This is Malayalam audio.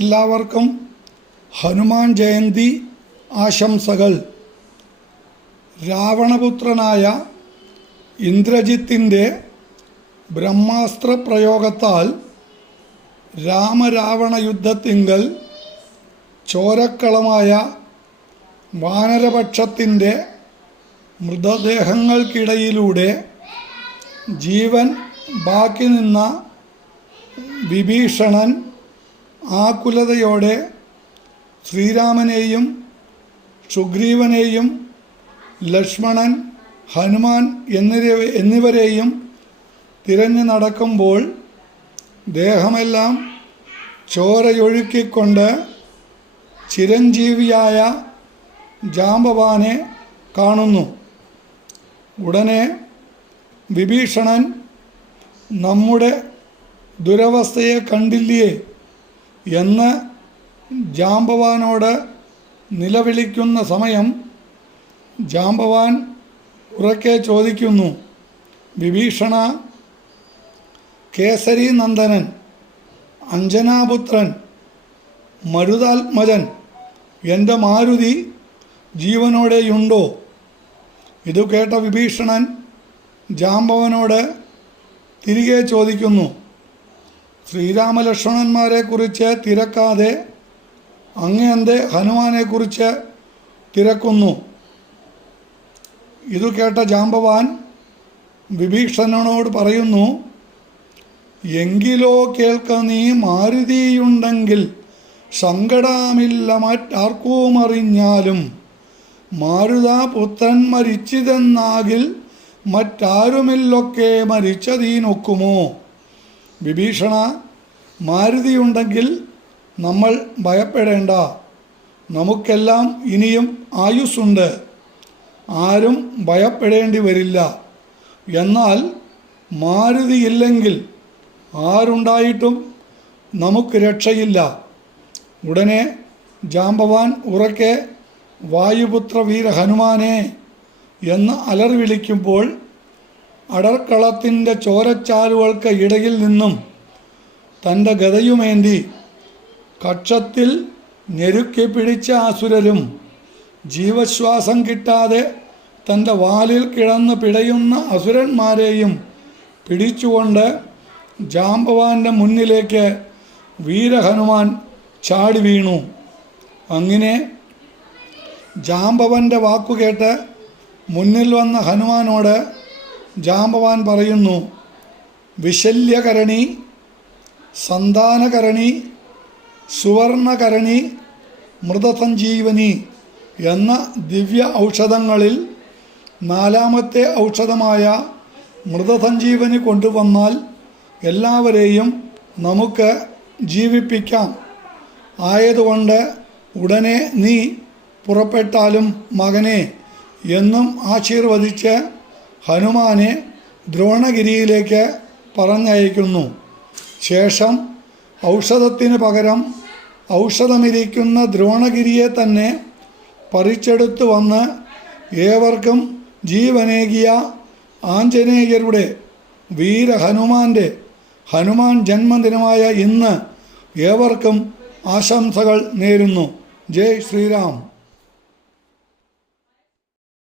എല്ലാവർക്കും ഹനുമാൻ ജയന്തി ആശംസകൾ. രാവണപുത്രനായ ഇന്ദ്രജിത്തിന്റെ ബ്രഹ്മാസ്ത്ര പ്രയോഗത്താൽ രാമരാവണ യുദ്ധത്തിങ്കൽ ചോരക്കളമായ വാനരപക്ഷത്തിന്റെ മൃതദേഹങ്ങൾക്കിടയിലൂടെ ജീവൻ ബാക്കി നിന്ന വിഭീഷണൻ ആകുലതയോടെ ശ്രീരാമനെയും സുഗ്രീവനെയും ലക്ഷ്മണൻ ഹനുമാൻ എന്നിവ എന്നിവരെയും തിരഞ്ഞു നടക്കുമ്പോൾ ദേഹമെല്ലാം ചോരയൊഴുക്കിക്കൊണ്ട് ചിരഞ്ജീവിയായ ജാമ്പവാനെ കാണുന്നു. ഉടനെ വിഭീഷണൻ നമ്മുടെ ദുരവസ്ഥയെ കണ്ടില്ലേ? എന്ന് ജാമ്പവാനോട് നിലവിളിക്കുന്ന സമയം ജാമ്പവാൻ ഉറക്കെ ചോദിക്കുന്നു വിഭീഷണ കേസരി നന്ദനൻ അഞ്ജനാപുത്രൻ മരുതാത്മജൻ എന്റെ മാരുതി ജീവനോടെയുണ്ടോ? ഇതു കേട്ട വിഭീഷണൻ ജാമ്പവനോട് തിരികെ ചോദിക്കുന്നു ശ്രീരാമലക്ഷ്മണന്മാരെക്കുറിച്ച് തിരക്കാതെ അങ്ങനെ ഹനുമാനെ കുറിച്ച് തിരക്കുന്നു. ഇതു കേട്ട ജാമ്പവാൻ വിഭീഷണനോട് പറയുന്നു എങ്കിലോ കേൾക്ക നീ മാരുതിയുണ്ടെങ്കിൽ സങ്കടമില്ല മറ്റാർക്കും അറിഞ്ഞാലും മാരുത പുത്രൻ മരിച്ചിതെന്നാകിൽ മറ്റാരുമില്ലൊക്കെ മരിച്ചതീനൊക്കുമോ? വിഭീഷണ മാരുതിയുണ്ടെങ്കിൽ നമ്മൾ ഭയപ്പെടേണ്ട. നമുക്കെല്ലാം ഇനിയും ആയുസ്സുണ്ട്. ആരും ഭയപ്പെടേണ്ടി വരില്ല. എന്നാൽ മാരുതിയില്ലെങ്കിൽ ആരുണ്ടായിട്ടും നമുക്ക് രക്ഷയില്ല. ഉടനെ ജാമ്പവാൻ ഉറക്കെ വായുപുത്ര വീര ഹനുമാനെ എന്ന് അലറി വിളിക്കുമ്പോൾ അടർക്കളത്തിന്റെ ചോരച്ചാലുകൾക്ക് ഇടയിൽ നിന്നും തന്റെ ഗതയുമേന്തി കക്ഷത്തിൽ ഞെരുക്കി പിടിച്ച അസുരരും ജീവശ്വാസം കിട്ടാതെ തന്റെ വാലിൽ കിടന്ന് പിടയുന്ന അസുരന്മാരെയും പിടിച്ചുകൊണ്ട് ജാമ്പവാന്റെ മുന്നിലേക്ക് വീരഹനുമാൻ ചാടി വീണു. അങ്ങനെ ജാമ്പവന്റെ വാക്കുകേട്ട് മുന്നിൽ വന്ന ഹനുമാനോട് ജാമ്പവാൻ പറയുന്നു വിശല്യകരണി സന്താനകരണി സുവർണകരണി മൃതസഞ്ജീവനി എന്ന ദിവ്യ ഔഷധങ്ങളിൽ നാലാമത്തെ ഔഷധമായ മൃതസഞ്ജീവനി കൊണ്ടുവന്നാൽ എല്ലാവരെയും നമുക്ക് ജീവിപ്പിക്കാം. ആയതുകൊണ്ട് ഉടനെ നീ പുറപ്പെട്ടാലും മകനെ എന്നും ആശീർവദിച്ച് ഹനുമാനെ ദ്രോണഗിരിയിലേക്ക് പറഞ്ഞയക്കുന്നു. ശേഷം ഔഷധത്തിന് പകരം ഔഷധമിരിക്കുന്ന ദ്രോണഗിരിയെ തന്നെ പറിച്ചെടുത്തു വന്ന് ഏവർക്കും ജീവനേകിയ ആഞ്ജനേയരുടെ വീര ഹനുമാന്റെ ഹനുമാൻ ജന്മദിനമായ ഇന്ന് ഏവർക്കും ആശംസകൾ നേരുന്നു. ജയ് ശ്രീറാം